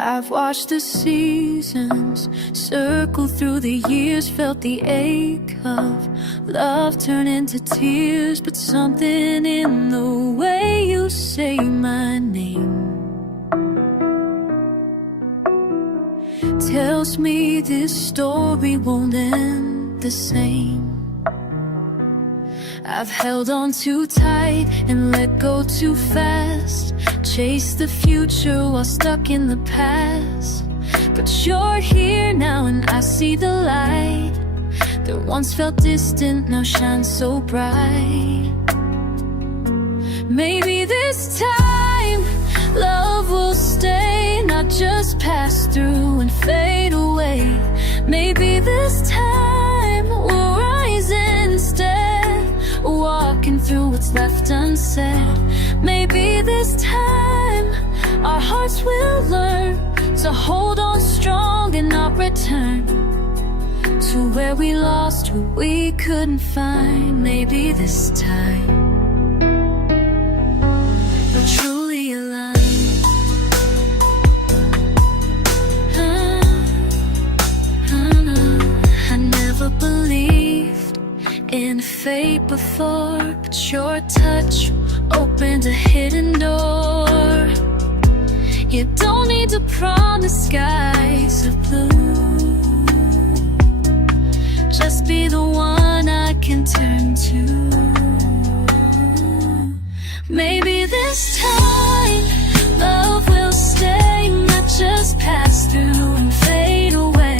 I've watched the seasons circle through the years, felt the ache of love turn into tears. But something in the way you say my name tells me this story won't end the same. I've held on too tight and let go too fast, chased the future while stuck in the past. But you're here now and I see the light that once felt distant now shines so bright. Maybe this time love will stay, not just pass through and fade away. Maybe this time we'll rise instead, walking through what's left unsaid. Maybe this time our hearts will learn to hold on strong and not return to where we lost what we couldn't find. Maybe this time we're truly alive. I never believed in fate before, but your touch opened a hidden door. You don't need to promise skies of blue, just be the one I can turn to. Maybe this time love will stay, not just pass through and fade away.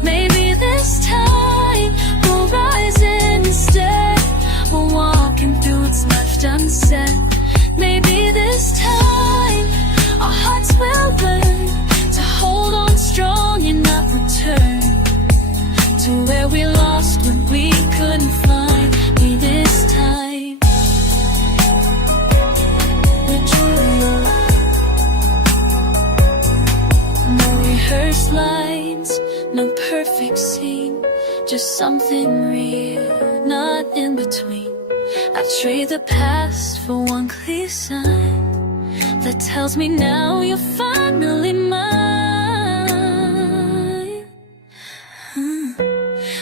Maybe this time we'll rise instead, we're walking through what's left unsaid. Maybe this time our hearts will learn to hold on strong and not return to where we lost what we couldn't find. Maybe this time we're truly alive. No rehearsed lines, no perfect scene, just something real, not in between. I trade the past for one clear sign that tells me now you're finally mine.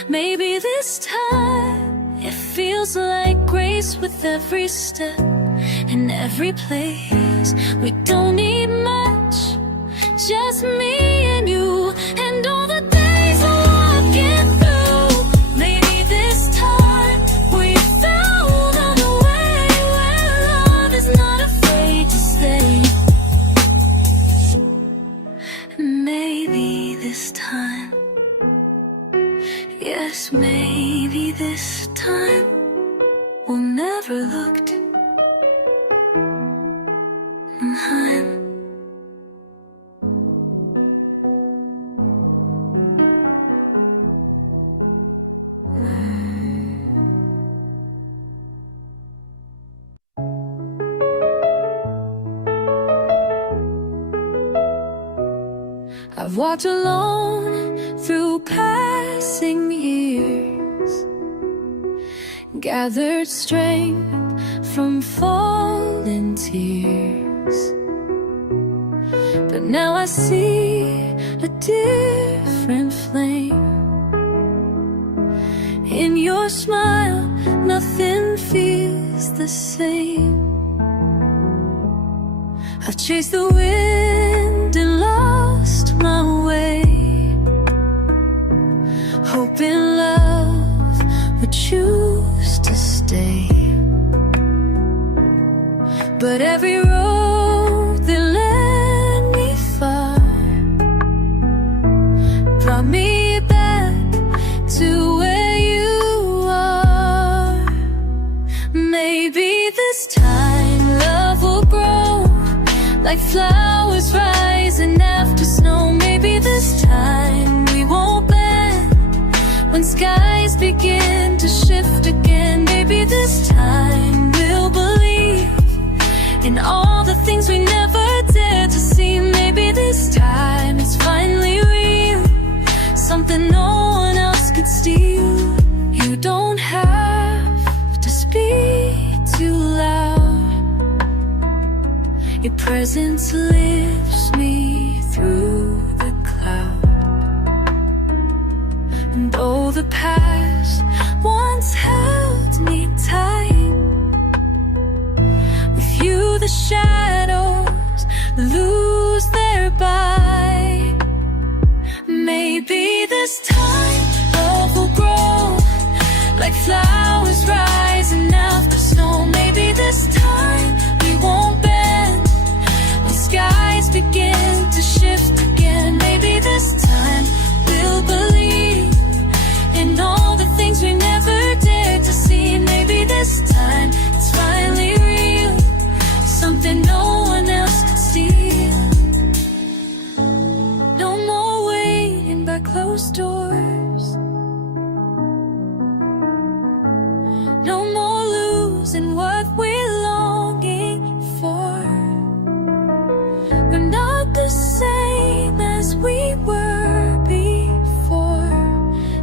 Maybe this time it feels like grace with every step and every place. We don't need much, just me and you and all the days we're walking through. Maybe this time we found a way where love is not afraid to stay. Maybe this time, yes, maybe this time we'll never look behind. I've walked alone through passing years, gathered strength from fallen tears. But now I see a different flame. In your smile, nothing feels the same. I've chased the wind and lost my way, hoping love would choose to stay. But every road that led me far brought me back to where you are. Maybe this time love will grow like flowers rising after snow. Maybe this time we won't bend when skies begin to shift again. Maybe this time we'll believe in all the things we never dared to see. Maybe this time it's finally real, something no one else could steal. You don't have to speak too loud, your presence lifts me through the cloud. And oh, the past once held me tight. With you the shadows lose their bite. Maybe this time love will grow like flowers rising out the snow. Maybe this time we won't bend when skies begin to shift again. Maybe this time we'll believe in all the things we never dared to see. Maybe this time it's finally real, something no one else could steal. No more waiting by closed doors. No more losing what we're longing for. We're not the same as we were before.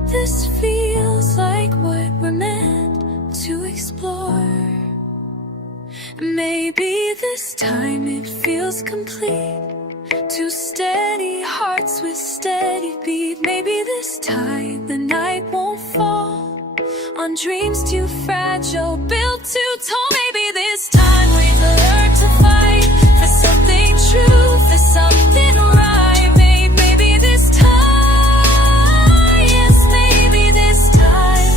This feels like what we're meant to explore. Maybe this time it feels complete. Two steady hearts with steady beat. Maybe this time the night won't fall on dreams too fragile, built too tall. Maybe this time we've learned to fight for something true, for something right. Maybe this time, yes, maybe this time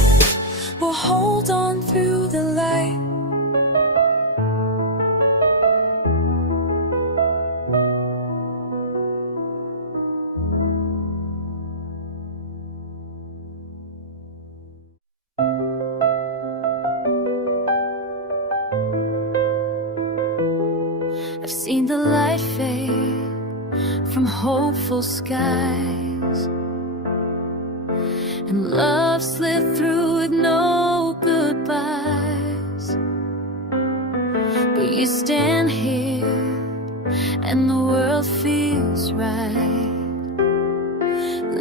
we'll hold on through the light. I've seen the light fade from hopeful skies, and love slip through with no goodbyes. But you stand here and the world feels right,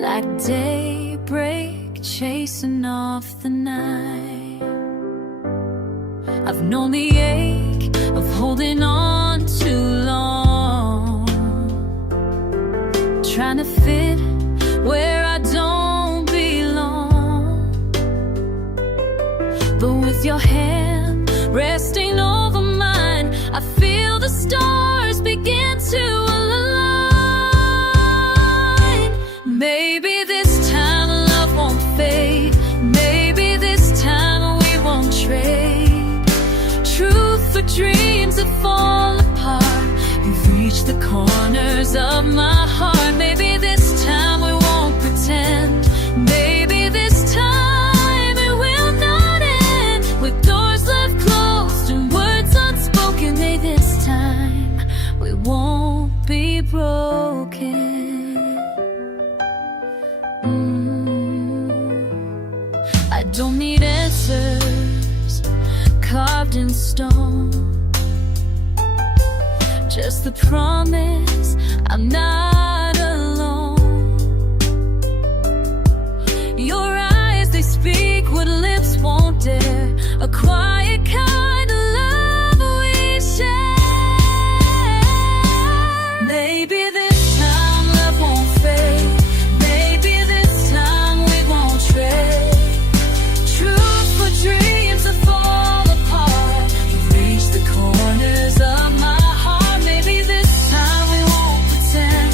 like daybreak chasing off the night. I've known the ache of holding on too long, trying to fit where I don't belong. But with your hand resting over mine, I feel the stars begin to align. Maybe this time love won't fade. Maybe this time we won't trade truth for dreams that fall apart. You've reached the corners of my heart. Maybe this time we won't pretend. Maybe this time it will not end with doors left closed and words unspoken. Maybe this time we won't be broken. I don't need answers carved in stone, just the promise I'm not alone. Your eyes, they speak what lips won't dare, a quiet kind of love we share. Maybe this time love won't fade. Maybe this time we won't trade truth for dreams that fall apart. You've reached the corners of my heart. Maybe this time we won't pretend.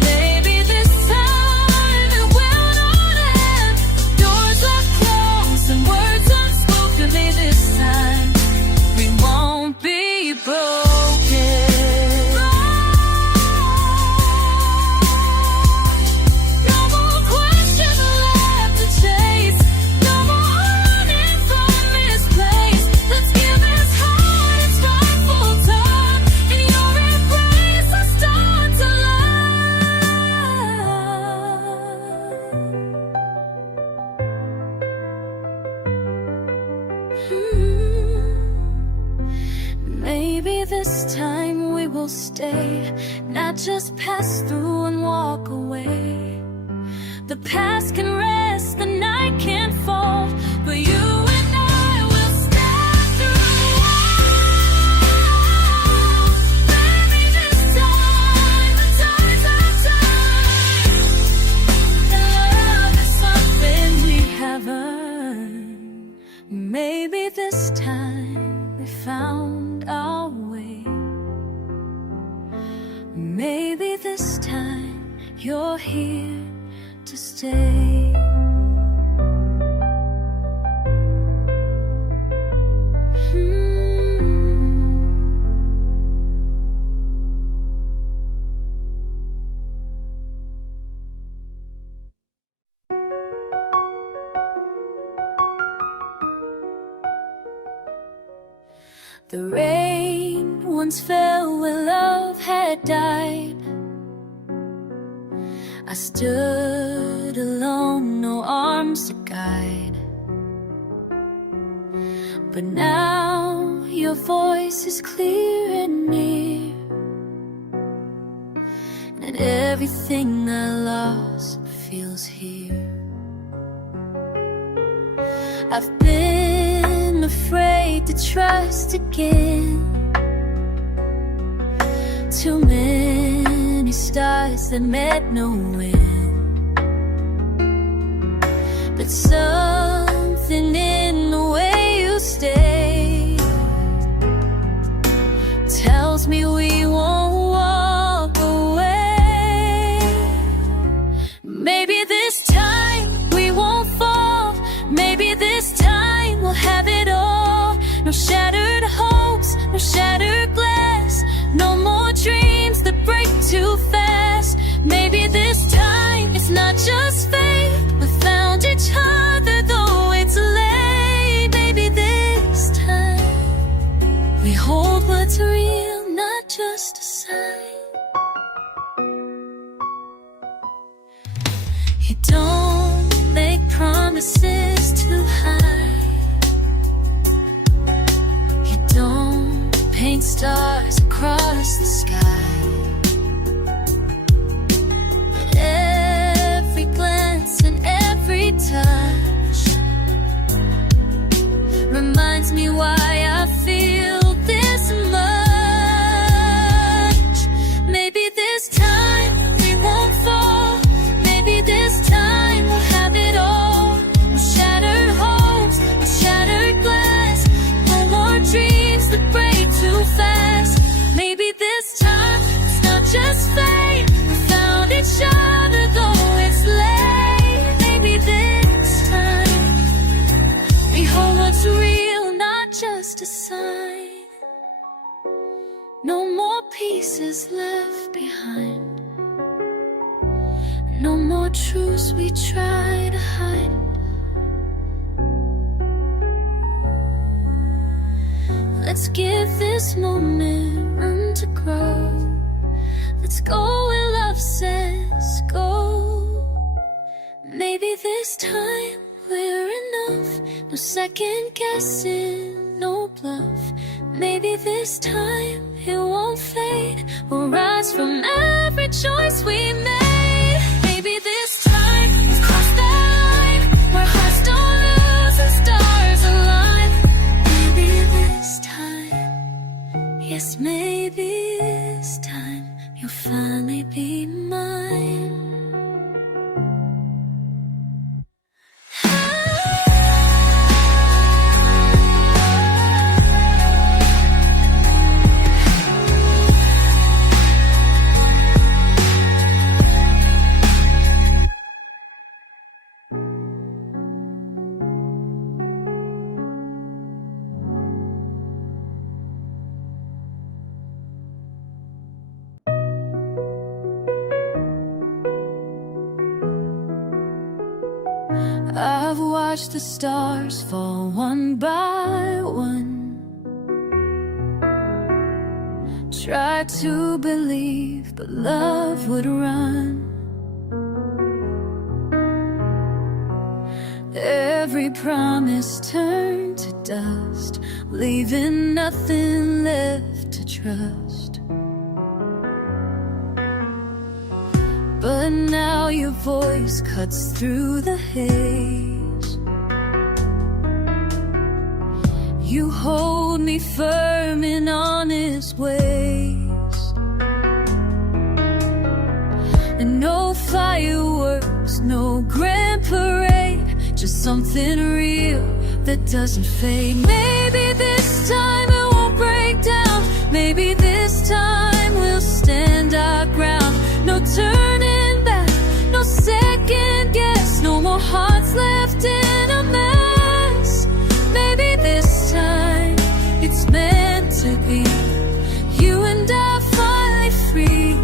Maybe this time it will not end. Doors are closed and words unspoken. Maybe this time we won't be broken. No more questions left to chase. No more running from this place. Let's give this heart its rightful time. In your embrace, I start to Maybe this time we will stay, not just pass through and walk away. The past can rest, the night can fall, but you and I will stand through. Maybe this time the tides have Maybe this time we found our way. Maybe this time you're here to stay. The rain once fell where love had died. I stood alone, no arms to guide. But now your voice is clear and near, and everything I lost feels here. I've been afraid to trust again. Too many stars that met no end. But something in the way you stay tells me we won't walk away. Maybe this time we won't fall. Maybe this time we'll have it all. No shattered hopes, no shattered glass, no more dreams that break too fast. Maybe this time it's not just fate. We found each other though it's late. Maybe this time we hold what's real, not just a sign. You don't make promises too high. You don't paint stars across the sky. Every glance and every touch reminds me why I feel this much. Maybe this time we won't fall. Maybe this time we'll have it all. No shattered hopes, no shattered glass, no more dreams that break too fast. Maybe this time it's not just fate. We found each other though it's late. Maybe this time we hold what's real, not just a sign. No more pieces left behind. No more truths we try to hide. Let's give this moment room to grow. Let's go where love says go. Maybe this time we're enough. No second guessing, no bluff. Maybe this time it won't fade. We'll rise from every choice we made. Maybe this time we'll cross that line where hearts don't lose and stars align. Maybe this time, yes, maybe this time you'll finally be mine. I've watched the stars fall one by one. Tried to believe, but love would run. Every promise turned to dust, leaving nothing left to trust. But now your voice cuts through the haze. You hold me firm in honest ways. And no fireworks, no grand parade, just something real that doesn't fade. Maybe this time it won't break down. Maybe this time we'll stand our ground. No turning back, no second guess, no more hearts left in a mess. Maybe this time it's meant to be. You and I finally free.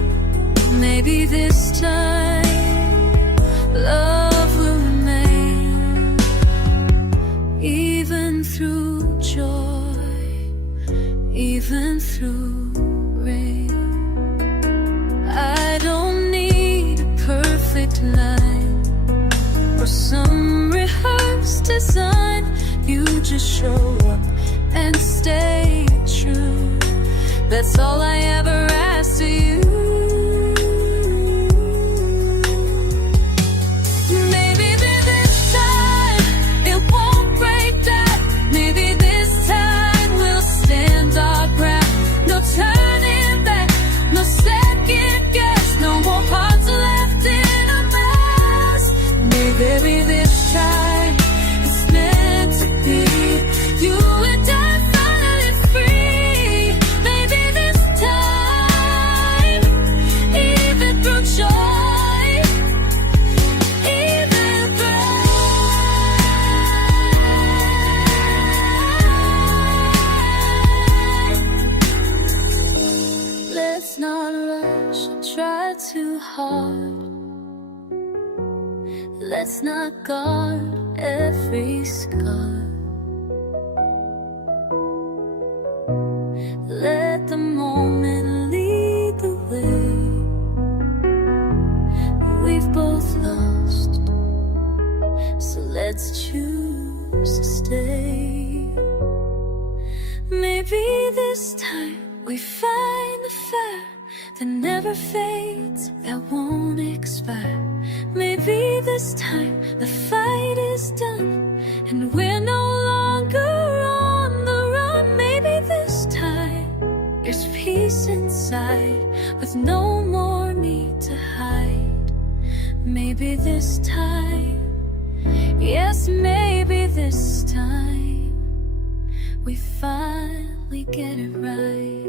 Maybe this time love will remain, even through joy, even through rain. I don't need a perfect line or some rehearsed design. You just show up and stay true. That's all I ever ask of you. Maybe this time it won't break down. Maybe this time we'll stand our ground. No turning back, no second guess, no more parts left in a mess. Maybe this time it's meant to be. You and I finally free. Maybe this time, even through joy, even through. Let's not rush, try too hard. Let's not guard every scar. Let the moment lead the way. We've both lost, so let's choose to stay. Maybe this time we find the fire that never fades, that won't expire. Maybe this time the fight is done and we're no longer on the run. Maybe this time there's peace inside with no more need to hide. Maybe this time, yes, maybe this time we finally get it right.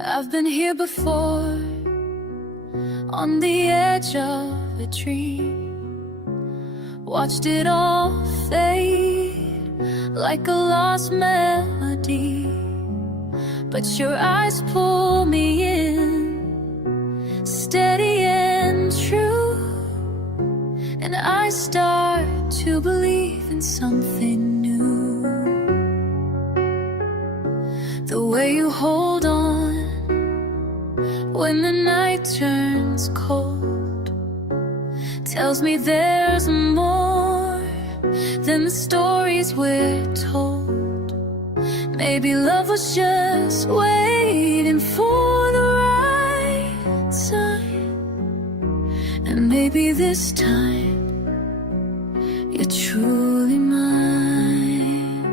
I've been here before, on the edge of a dream. Watched it all fade like a lost melody. But your eyes pull me in, steady and true. And I start to believe in something new. The way you hold on when the night turns cold tells me there's more than the stories we're told. Maybe love was just waiting for the right time. And maybe this time you're truly mine.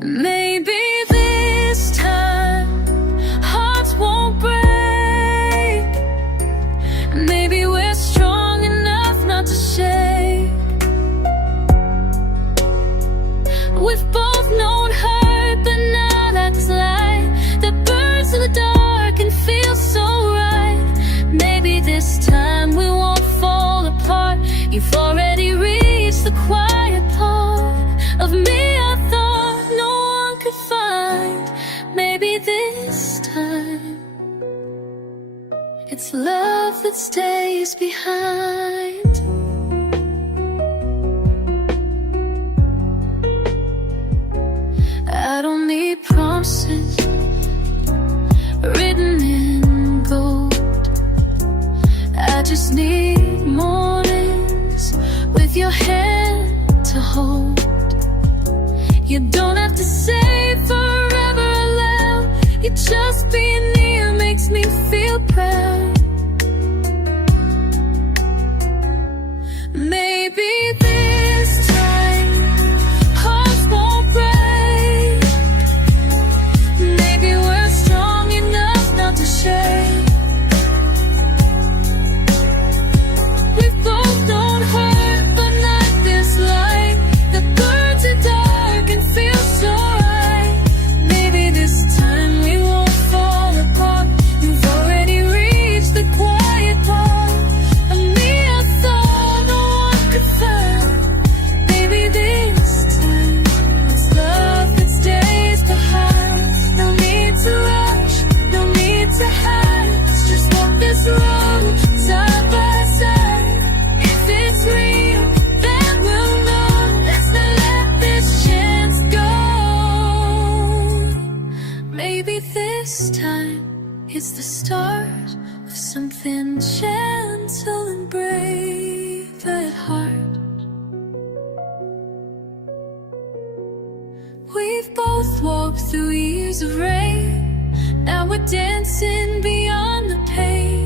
Maybe this time hearts won't break. Maybe we're strong enough not to shake. We've both known hurt, but now that's light that burns in the dark and feels so right. Maybe this time we won't fall apart. You've already reached the quiet part of me I thought no one could find. Maybe this time it's love that stays behind. I don't need promises written in gold. I just need mornings with your hand to hold. You don't have to say forever aloud. You just be near me. makes me feel proud. Maybe this time hearts won't break. Maybe we're strong enough not to shake. We've both known hurt, but not this light that burns it dark and feels so right. Maybe this time we won't fall apart. You've already reached the quiet part of me I thought no one could find. Maybe this time it's love that stays behind. No need to rush, no need to hide. Let's just walk this road side by side. If it's real, then we'll know. Let's not let this chance go. Maybe this time it's the start of something gentle and brave at heart. We've both walked through years of rain. Now we're dancing beyond the pain.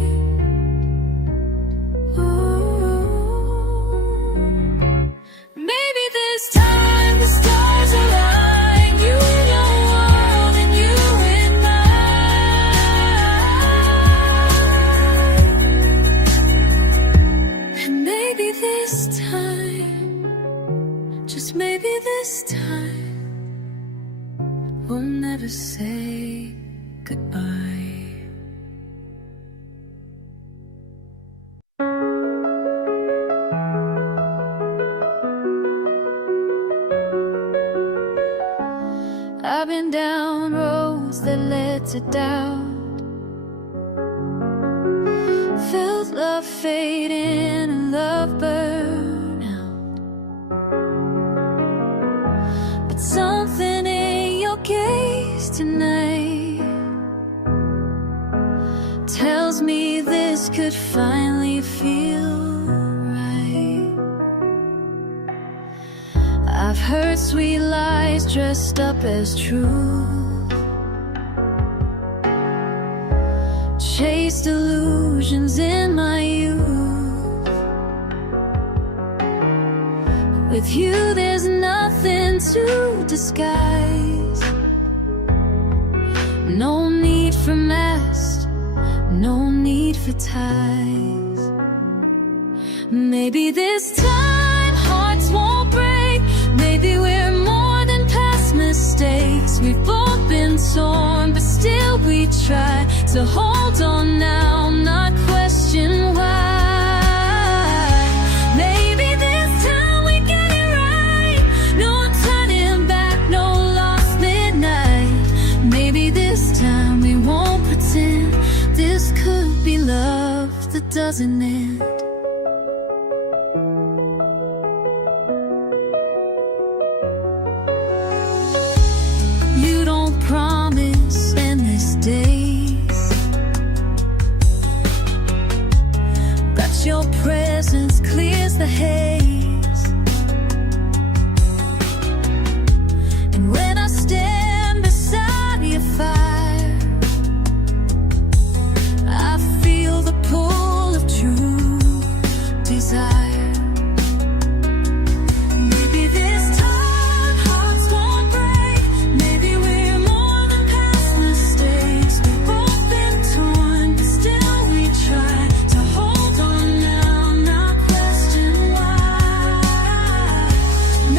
Maybe this time the stars align. You in your world and you in mine. And maybe this time, just maybe this time, we'll never say goodbye. I've been down roads that led to doubt, felt love fading and love burn out. But something in your gaze tonight tells me this could finally feel right. I've heard sweet lies dressed up as truth, chased illusions in my youth. With you there's nothing to disguise. No need for masks, no need for ties. Maybe this time hearts won't break. Maybe we're more than past mistakes. We've both been torn, but still we try to hold on now, not question why. Maybe this time we get it right. No turning back, no lost midnight. Maybe this time we won't pretend this could be love that doesn't end. You don't promise endless days, but your presence clears the haze. And when I stand beside your fire, I feel the pull of true desire. Maybe this time hearts won't break. Maybe we're more than past mistakes. We've both been torn, but still we try to hold on now, not question why.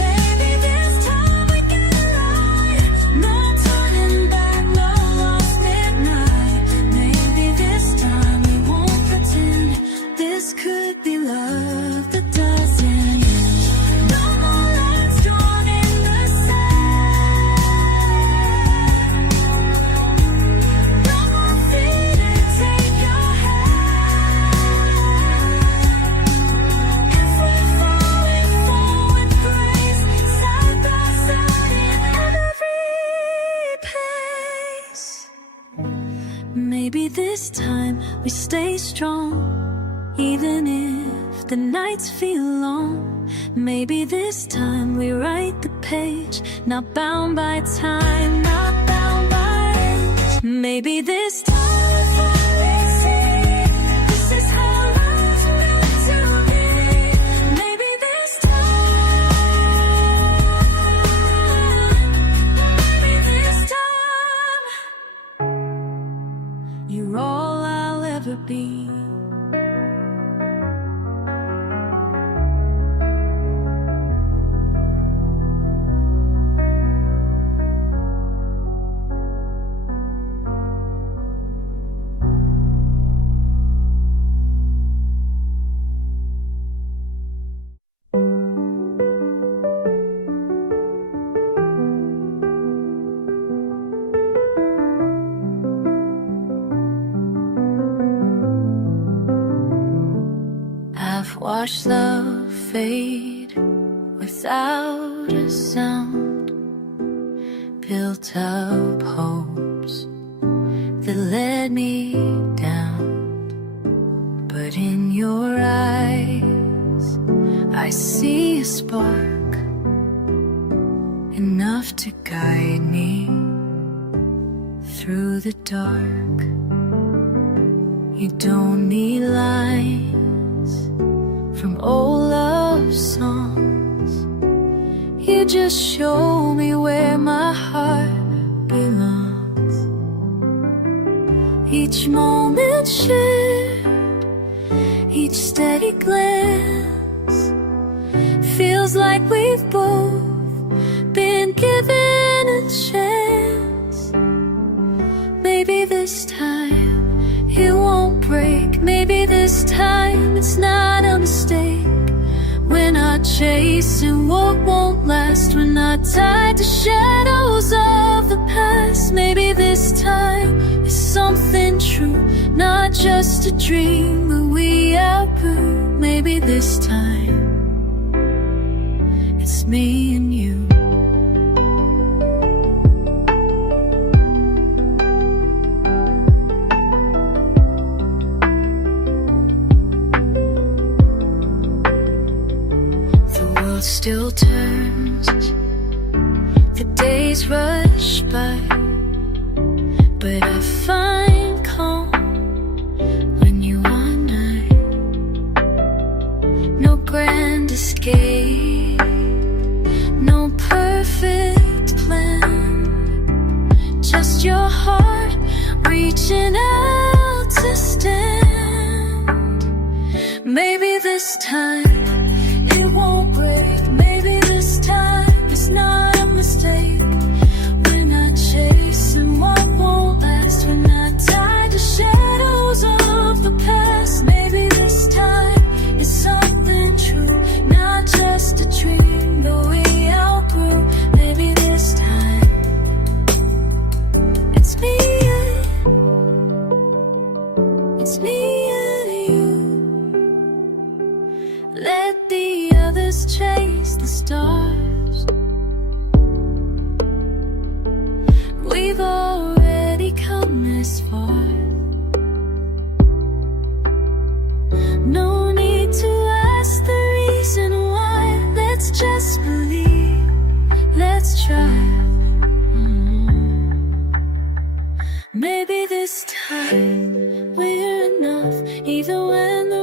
Maybe this time we get it right. No turning back, no lost midnight. Maybe this time we won't pretend this could be love that doesn't end. No more lines drawn in the sand. No more fear to take your hand. If we're falling forward, grace side by side in every pace. Maybe this time we stay strong, even if the nights feel long. Maybe this time we write the page, not bound by time, not bound by age. Maybe this time I've watched love fade without a sound, built up hopes that let me down. But in your eyes I see a spark, enough to guide me through the dark. You don't need lines from old love songs, you just show me where my heart belongs. Each moment shared, each steady glance, feels like we've both been given a chance. Maybe this time it won't break, maybe this time it's not a mistake. We're not chasing what won't last, we're not tied to shadows of the past. Maybe this time is something true, not just a dream that we outgrew. Maybe this time it's me and you. Still turns, the days rush by, but I find calm when you are nigh. No grand escape, no perfect plan, just your heart reaching out to stand. Maybe this time it won't break, maybe this time it's not a mistake. We're not chasing what won't last, we're not tied to shadows of the past. Maybe this time it's something true, not just a dream that we outgrew. Maybe this time it's me and you. Let the others chase the stars, we've already come this far. No need to ask the reason why, let's just believe, let's try. Maybe this time we're enough, even when the